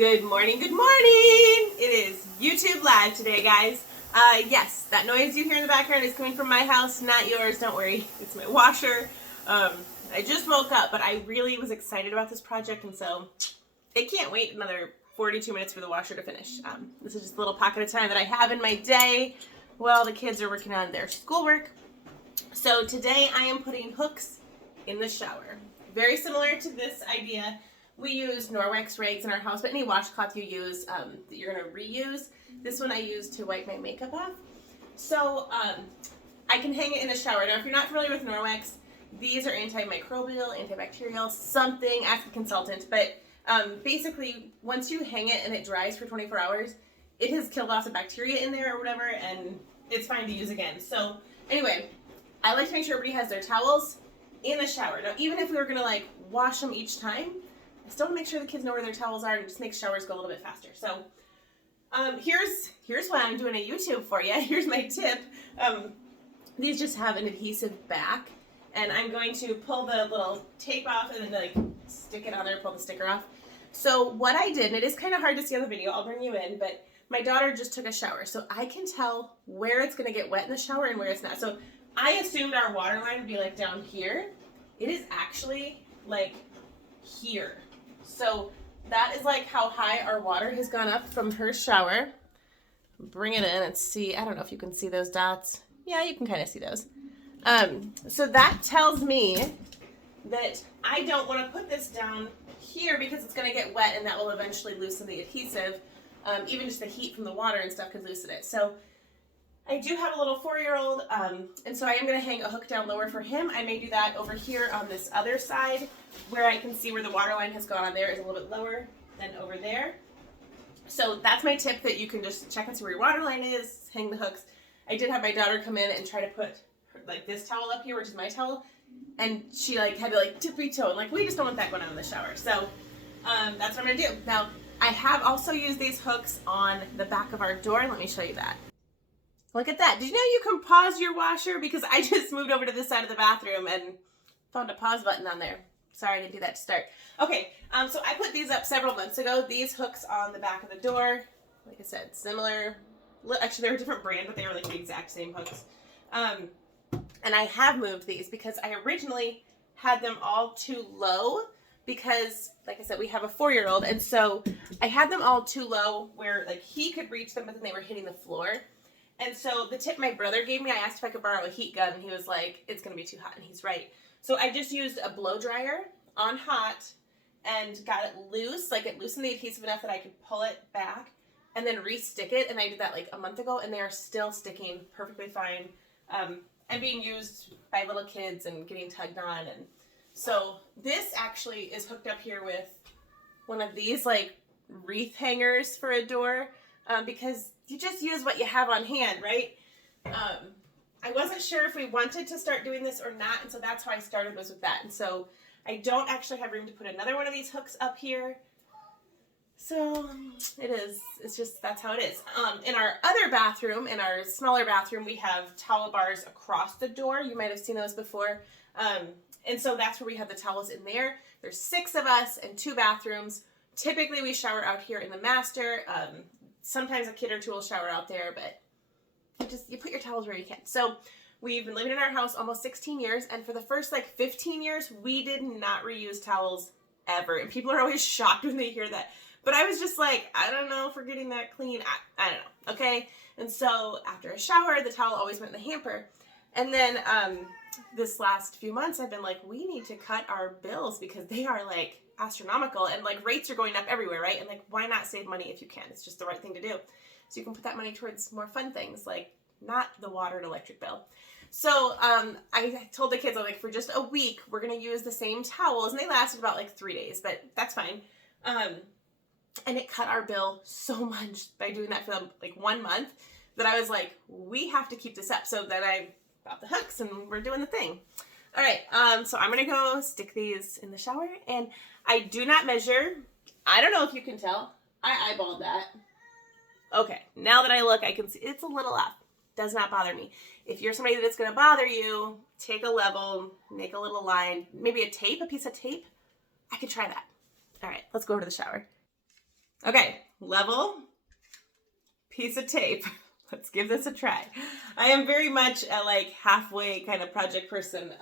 Good morning, good morning! It is YouTube Live today, guys. Yes, that noise you hear in the background is coming from my house, not yours, don't worry. It's my washer. I just woke up, but I really was excited about this project, and so it can't wait another 42 minutes for the washer to finish. This is just a little pocket of time that I have in my day while the kids are working on their schoolwork. So today I am putting hooks in the shower. Very similar to this idea. We use Norwex rags in our house, but any washcloth you use that you're going to reuse. This one I use to wipe my makeup off. So I can hang it in the shower. Now, if you're not familiar with Norwex, these are antimicrobial, antibacterial, something, ask a consultant. But basically, once you hang it and it dries for 24 hours, it has killed off the bacteria in there or whatever, and it's fine to use again. So anyway, I like to make sure everybody has their towels in the shower. Now, even if we were going to like wash them each time, I still want to make sure the kids know where their towels are and just make showers go a little bit faster. So here's why I'm doing a YouTube for you. Here's my tip. These just have an adhesive back, and I'm going to pull the little tape off and then like stick it on there, pull the sticker off. So what I did, and it is kind of hard to see on the video, I'll bring you in, but my daughter just took a shower, so I can tell where it's going to get wet in the shower and where it's not. So I assumed our water line would be like down here. It is actually like here. So that is like how high our water has gone up from her shower. Bring it in and see. I don't know if you can see those dots. Yeah, you can kind of see those. So that tells me that I don't want to put this down here because it's going to get wet and that will eventually loosen the adhesive. Even just the heat from the water and stuff could loosen it. So I do have a little 4-year-old, and so I am going to hang a hook down lower for him. I may do that over here on this other side where I can see where the water line has gone on there is a little bit lower than over there. So that's my tip, that you can just check and see where your water line is, hang the hooks. I did have my daughter come in and try to put like this towel up here, which is my towel, and she like had to like tippy toe, and like we just don't want that going on in the shower. So that's what I'm going to do. Now, I have also used these hooks on the back of our door. Let me show you that. Look at that. Did you know you can pause your washer? Because I just moved over to this side of the bathroom and found a pause button on there. Sorry, I didn't do that to start. Okay, so I put these up several months ago. These hooks on the back of the door, like I said, similar. Actually, they were a different brand, but they were like the exact same hooks. And I have moved these because I originally had them all too low because, like I said, we have a 4-year-old. And so I had them all too low where like he could reach them, but then they were hitting the floor. And so the tip my brother gave me, I asked if I could borrow a heat gun, and he was like, it's going to be too hot, and he's right. So I just used a blow dryer on hot and got it loose, like it loosened the adhesive enough that I could pull it back and then re-stick it, and I did that like a month ago, and they are still sticking perfectly fine and being used by little kids and getting tugged on. And so this actually is hooked up here with one of these like wreath hangers for a door because you just use what you have on hand, right? I wasn't sure if we wanted to start doing this or not, and so that's how I started, was with that. And so I don't actually have room to put another one of these hooks up here. So it's just, that's how it is. In our other bathroom, in our smaller bathroom, we have towel bars across the door. You might have seen those before. And so that's where we have the towels in there. There's 6 of us and 2 bathrooms. Typically we shower out here in the master. Sometimes a kid or two will shower out there, but you put your towels where you can. So we've been living in our house almost 16 years, and for the first like 15 years, we did not reuse towels ever. And people are always shocked when they hear that. But I was just like, I don't know if we're getting that clean. I don't know, okay? And so after a shower, the towel always went in the hamper. And then this last few months, I've been like, we need to cut our bills because they are like astronomical, and like rates are going up everywhere, right? And like, why not save money if you can? It's just the right thing to do. So you can put that money towards more fun things, like not the water and electric bill. So I told the kids, I'm like, for just a week, we're going to use the same towels. And they lasted about like 3 days, but that's fine. And it cut our bill so much by doing that for like 1 month that I was like, we have to keep this up. So then I bought the hooks and we're doing the thing. All right, so I'm going to go stick these in the shower, and I do not measure. I don't know if you can tell. I eyeballed that. Okay, now that I look, I can see it's a little off. Does not bother me. If you're somebody that's going to bother you, take a level, make a little line, maybe a piece of tape. I could try that. All right, let's go over to the shower. Okay, level, piece of tape. Let's give this a try. I am very much a like halfway kind of project person.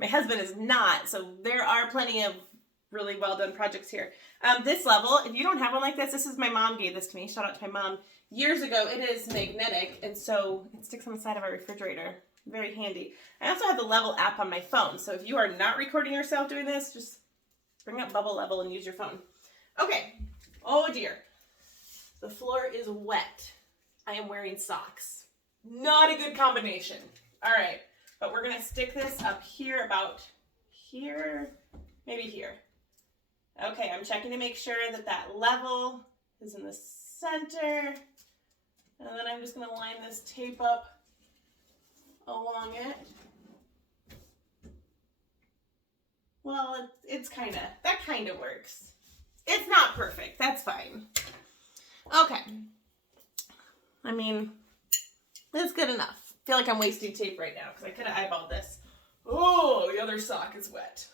My husband is not, so there are plenty of really well done projects here. This level, if you don't have one like this is my mom gave this to me. Shout out to my mom. Years ago, it is magnetic, and so it sticks on the side of our refrigerator. Very handy. I also have the Level app on my phone, so if you are not recording yourself doing this, just bring up Bubble Level and use your phone. Okay. Oh dear. The floor is wet. I am wearing socks. Not a good combination. All right, but we're gonna stick this up here, about here, maybe here. Okay, I'm checking to make sure that that level is in the center. And then I'm just gonna line this tape up along it. Well, that kind of works. It's not perfect, that's fine. Okay. I mean, it's good enough. I feel like I'm wasting tape right now because I could have eyeballed this. Oh, the other sock is wet.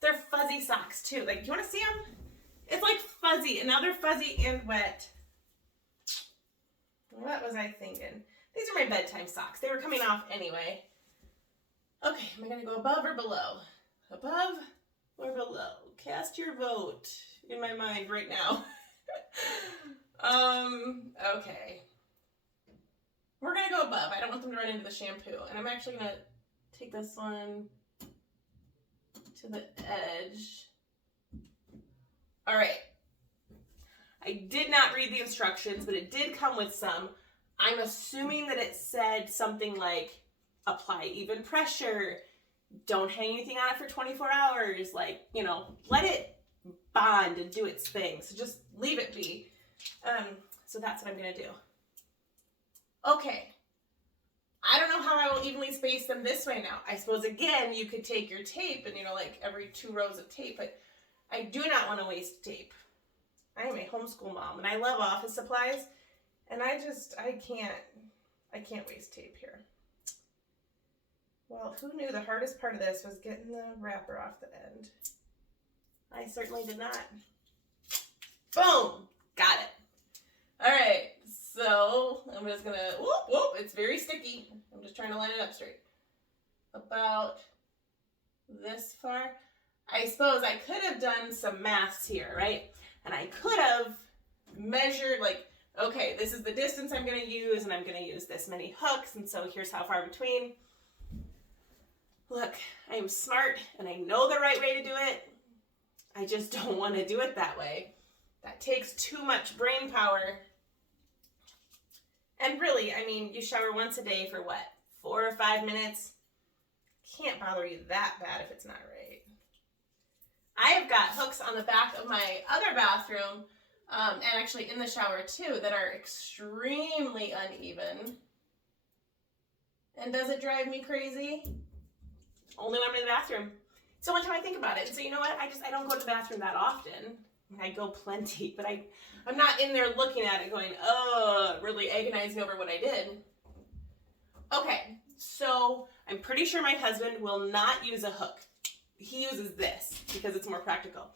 They're fuzzy socks too. Like, do you want to see them? It's like fuzzy, and now they're fuzzy and wet. What was I thinking? These are my bedtime socks. They were coming off anyway. Okay, am I going to go above or below? Above or below? Cast your vote in my mind right now. Okay. We're going to go above. I don't want them to run into the shampoo. And I'm actually going to take this one to the edge. All right. I did not read the instructions, but it did come with some. I'm assuming that it said something like, apply even pressure, don't hang anything on it for 24 hours, like, you know, let it bond and do its thing. So just leave it be. So that's what I'm going to do. Okay. I don't know how I will evenly space them this way now. I suppose, again, you could take your tape and, you know, like every 2 rows of tape, but I do not want to waste tape. I am a homeschool mom, and I love office supplies, and I can't waste tape here. Well, who knew the hardest part of this was getting the wrapper off the end? I certainly did not. Boom! Got it. All right, so I'm just gonna, whoop, it's very sticky. I'm just trying to line it up straight. About this far. I suppose I could have done some maths here, right? And I could have measured, like, okay, this is the distance I'm gonna use, and I'm gonna use this many hooks, and so here's how far between. Look, I am smart, and I know the right way to do it. I just don't want to do it that way. That takes too much brain power. And really, I mean, you shower once a day for what, 4 or 5 minutes? Can't bother you that bad if it's not right. I have got hooks on the back of my other bathroom, and actually in the shower too, that are extremely uneven. And does it drive me crazy? Only when I'm in the bathroom. It's the only time I think about it. And so you know what? I don't go to the bathroom that often. I go plenty, but I'm not in there looking at it going, oh, really agonizing over what I did. Okay, so I'm pretty sure my husband will not use a hook. He uses this because it's more practical.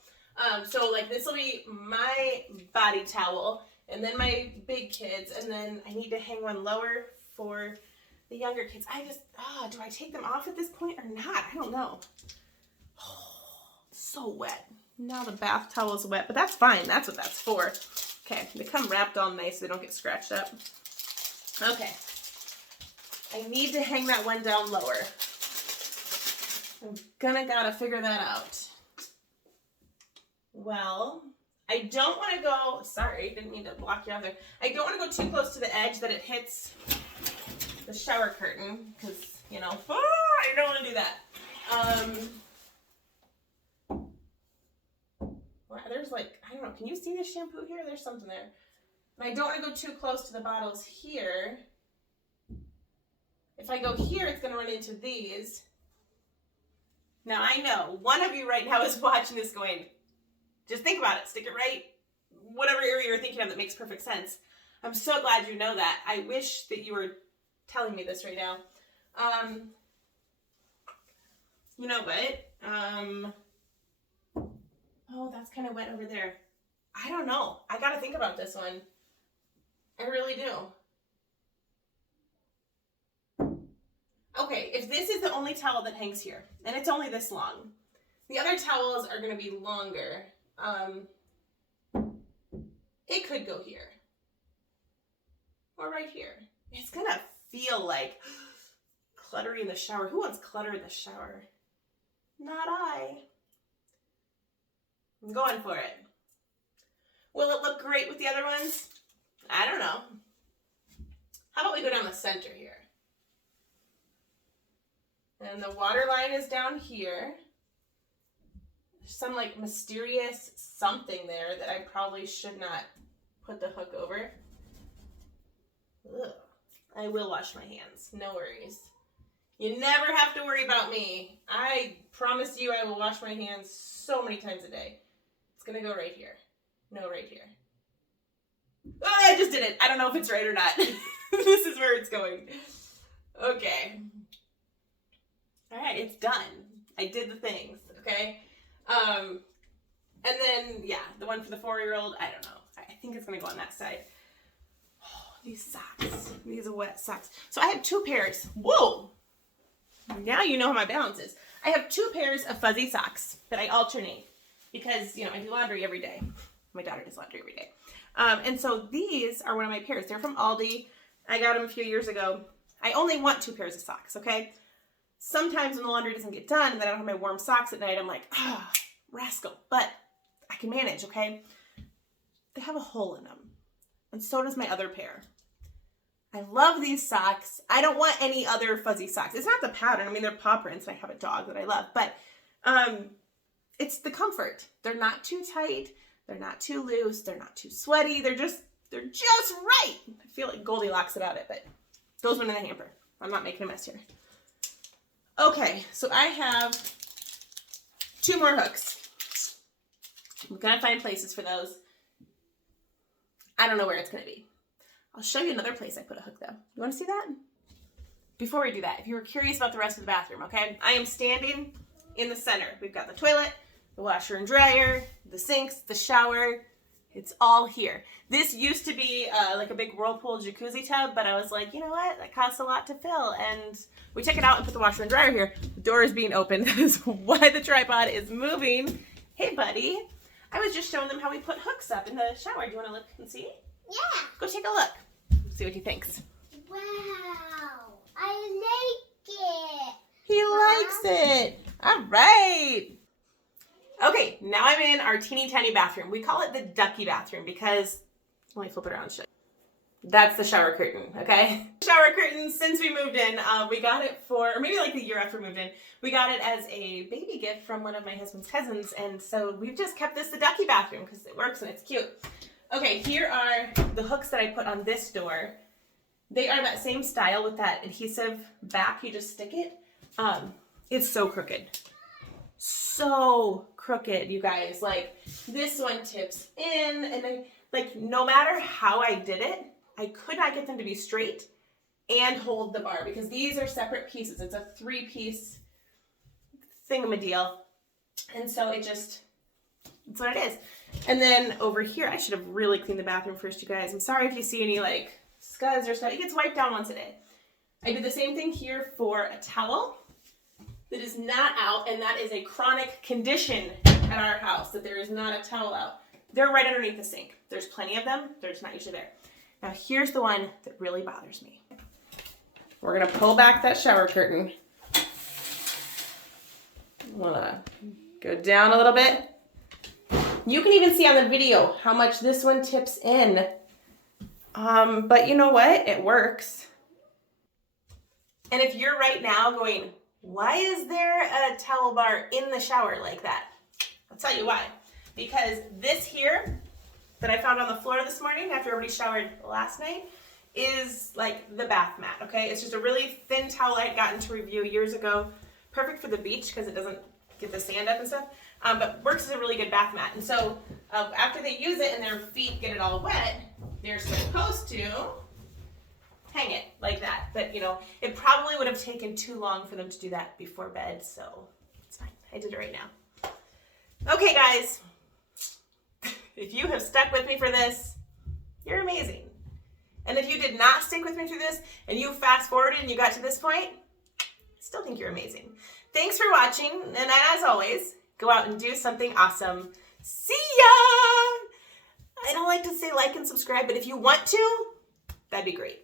So like this will be my body towel, and then my big kids, and then I need to hang one lower for the younger kids. Do I take them off at this point or not? I don't know. Oh, so wet. Now the bath towel is wet, but that's fine. That's what that's for. Okay, they come wrapped all nice so they don't get scratched up. Okay. I need to hang that one down lower. I'm gotta figure that out. Well, I don't want to go, sorry, didn't mean to block you out there. I don't want to go too close to the edge that it hits the shower curtain, because, you know, I don't want to do that. Well, there's like, I don't know, can you see the shampoo here? There's something there. And I don't want to go too close to the bottles here. If I go here, it's going to run into these. Now, I know one of you right now is watching this going, just think about it, stick it right, whatever area you're thinking of that makes perfect sense. I'm so glad you know that. I wish that you were telling me this right now. You know what? Oh, that's kind of wet over there. I don't know. I gotta think about this one. I really do. Okay, if this is the only towel that hangs here, and it's only this long, the other towels are gonna be longer. It could go here. Or right here. It's gonna feel like cluttering in the shower. Who wants clutter in the shower? Not I. I'm going for it. Will it look great with the other ones? I don't know. How about we go down the center here? And the water line is down here. There's some like mysterious something there that I probably should not put the hook over. Ugh. I will wash my hands, no worries. You never have to worry about me. I promise you I will wash my hands so many times a day. It's gonna go right here. No, right here. Oh, I just did it. I don't know if it's right or not. This is where it's going. Okay. All right, it's done. I did the things, okay? And then, yeah, the one for the 4-year-old, I don't know. I think it's gonna go on that side. Oh, these socks. These are wet socks. So I have 2 pairs. Whoa! Now you know how my balance is. I have 2 pairs of fuzzy socks that I alternate because, you know, I do laundry every day. My daughter does laundry every day. And so these are one of my pairs. They're from Aldi. I got them a few years ago. I only want 2 pairs of socks, okay? Sometimes when the laundry doesn't get done and then I don't have my warm socks at night, I'm like, ah, rascal. But I can manage, okay? They have a hole in them. And so does my other pair. I love these socks. I don't want any other fuzzy socks. It's not the pattern. I mean, they're paw prints and I have a dog that I love. But it's the comfort. They're not too tight. They're not too loose. They're not too sweaty. They're just right. I feel like Goldilocks about it, but those went in the hamper. I'm not making a mess here. Okay, so I have 2 more hooks. I'm gonna find places for those. I don't know where it's gonna be. I'll show you another place I put a hook though. You wanna see that? Before we do that, if you were curious about the rest of the bathroom, okay? I am standing in the center. We've got the toilet, the washer and dryer, the sinks, the shower. It's all here. This used to be like a big whirlpool jacuzzi tub, but I was like, you know what? That costs a lot to fill. And we took it out and put the washer and dryer here. The door is being opened. That is why the tripod is moving. Hey, buddy. I was just showing them how we put hooks up in the shower. Do you want to look and see? Yeah. Go take a look. See what he thinks. Wow. I like it. He likes it. All right. Okay, now I'm in our teeny tiny bathroom. We call it the ducky bathroom because, let me flip it around. That's the shower curtain, okay? Shower curtain, since we moved in, we got it for, or maybe like the year after we moved in, we got it as a baby gift from one of my husband's cousins, and so we've just kept this the ducky bathroom because it works and it's cute. Okay, here are the hooks that I put on this door. They are that same style with that adhesive back, you just stick it. It's so crooked. So crooked, you guys. Like, this one tips in, and then, like, no matter how I did it, I could not get them to be straight and hold the bar because these are separate pieces. It's a 3-piece thingamadeal. And so it's what it is. And then over here, I should have really cleaned the bathroom first, you guys. I'm sorry if you see any, like, scuds or stuff. It gets wiped down once a day. I did the same thing here for a towel that is not out, and that is a chronic condition at our house, that there is not a towel out. They're right underneath the sink. There's plenty of them. They're just not usually there. Now here's the one that really bothers me. We're gonna pull back that shower curtain. I'm gonna go down a little bit. You can even see on the video how much this one tips in. But you know what? It works. And if you're right now going, why is there a towel bar in the shower like that? I'll tell you why. Because this here that I found on the floor this morning after everybody showered last night is like the bath mat, okay? It's just a really thin towel I had gotten to review years ago. Perfect for the beach because it doesn't get the sand up and stuff, but works as a really good bath mat. And so after they use it and their feet get it all wet, they're supposed to hang it like that. But, you know, it probably would have taken too long for them to do that before bed, so it's fine. I did it right now. Okay, guys. If you have stuck with me for this, you're amazing. And if you did not stick with me through this and you fast forwarded and you got to this point, I still think you're amazing. Thanks for watching. And as always, go out and do something awesome. See ya! I don't like to say like and subscribe, but if you want to, that'd be great.